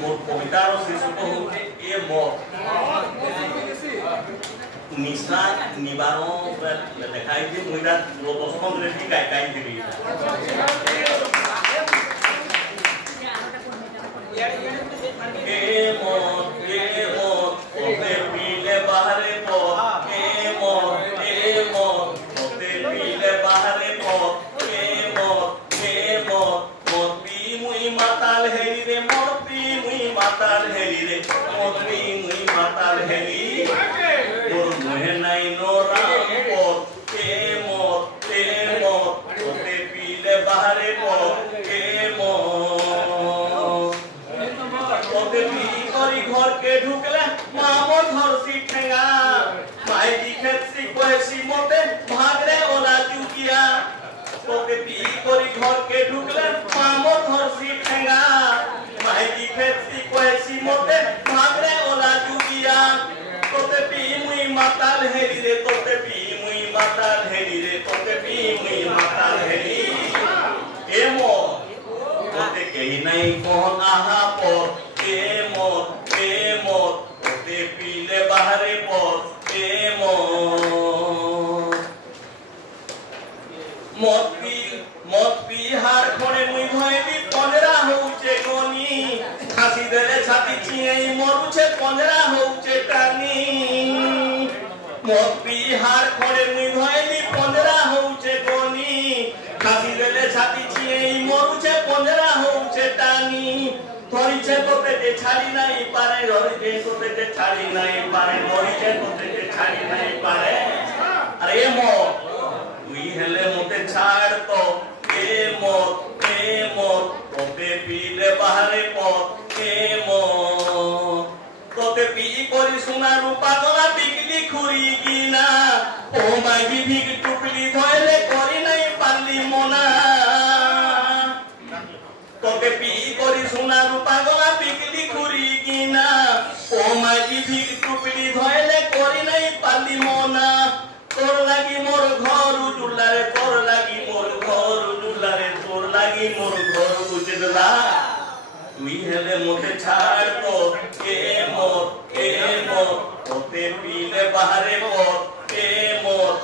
मोर कवितार शीर्षक होचे ए मत निशा निवारण देखाई जे मुइरा लोकसमन रे ठीक काई दिबी ए मत ओते पीले बाहरे पो ए मत ओते पीले बाहरे पो ए मत मत पी मुई माताल हेरी रे मत पी मुई माताल हेरी रे मत पी मुई माताल हेरी मोर मोहे नाई नो राम पो ए मत ओते पीले बाहरे पो ए ओते पी करी घर के ढुकले मामो धरसी ठेंगा माई दिखेत सी कोसी मोते भाग रे ओला चुकिया ओते पी करी घर के ढुकले मामो धरसी ठेंगा माई दिखेत सी कोसी मोते भाग रे ओला चुकिया ओते पी मुई माताल हेरी रे ओते पी मुई माताल हेरी रे ओते पी मुई माताल हेरी एमो ओते केही नहीं कोन आहा पो ए मत ओते पीले बाहरे पो ए मत पी हार खणे मुई भयबी पंजरा होउचे गनी खासी देले छाती चिएई मरुचे पंजरा होउचे टानी मत पी हार खणे मुई भयबी पंजरा होउचे गनी खासी देले छाती चिएई मरुचे पंजरा होउचे टानी ধরিছে তোতে যে ছাড়ি নাই পারে ধরিছে তোতে যে ছাড়ি নাই পারে ধরিছে তোতে যে ছাড়ি নাই পারে আরে মো তুই হেলে মতে ছাড় তো এ মত তোতে পিলে বাহারে পথ এ মত তোতে পি করি সোনা রূপা গলা বিকলি খুরি গিনা ও মাই বিভিক টুকলি ধইলে করি নাই পারলি মনা তোকে পি করি সোনা রূপা গলা বিকলি খুরি গিনা ও মাই বিভিক টুকলি ধইলে করি নাই পারলি মনা তোর লাগি মোর ঘর উজুলারে তোর লাগি মোর ঘর উজুলারে তোর লাগি মোর ঘর উজুলা তুই হেলে মোতে ছাড় তো এ মত ওতে পিলে বাহারে পথ এ মত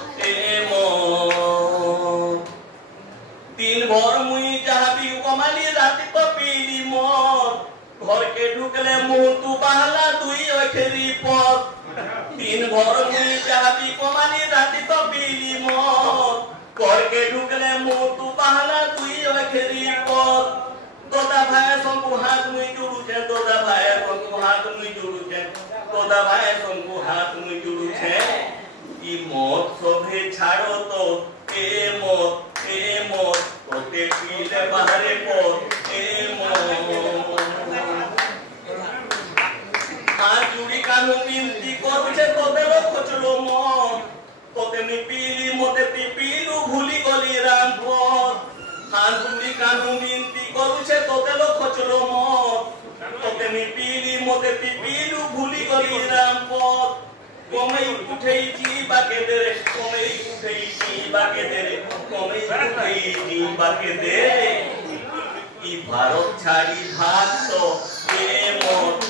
दिन भर मुई जाबी कमाली राति तो पीली मत घर के ढुकले मुंह तू बहला दुई अखेरी पथ दिन भर मुई जाबी कमाली राति तो पीली मत घर के ढुकले मुंह तू बहला दुई अखेरी पथ दोदा भाई संगु हाथ मुई जुड़ुछे दोदा भाई संगु हाथ मुई जुड़ुछे दोदा भाई संगु हाथ मुई जुड़ुछे ई मत सभे छाड़ो तो ए मत ओते पीले बाहरे पथ ए हाथ जुड़ी कानू बिनती करछे तोते लो खोचलो मत तोते मी पीली मोते ती पीलू भूली गली राम पथ हाथ जुड़ी कानू बिनती करछे तोते लो खोचलो मत तोते मी पीली मोते ती पीलू भूली गली राम पथ कमई उठेई जी बाके दे रे कमई उठेई जी बाके दे रे कमई उठेई जी बाके दे ई भारत छाड़ी भाग तो ए मत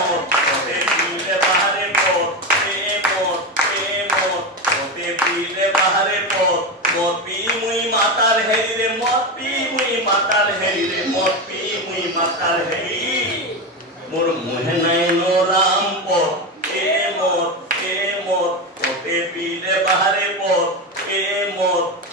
ओते पीले बाहरे पथ ए मत ओते पीले बाहरे पथ मत पी मुई माताल हेरी रे मत पी मुई माताल हेरी रे मत पी मुई माताल हेरी मोर मुहे नाई नो राम पथ ए मत ओते पीले बाहरे पथ ए मत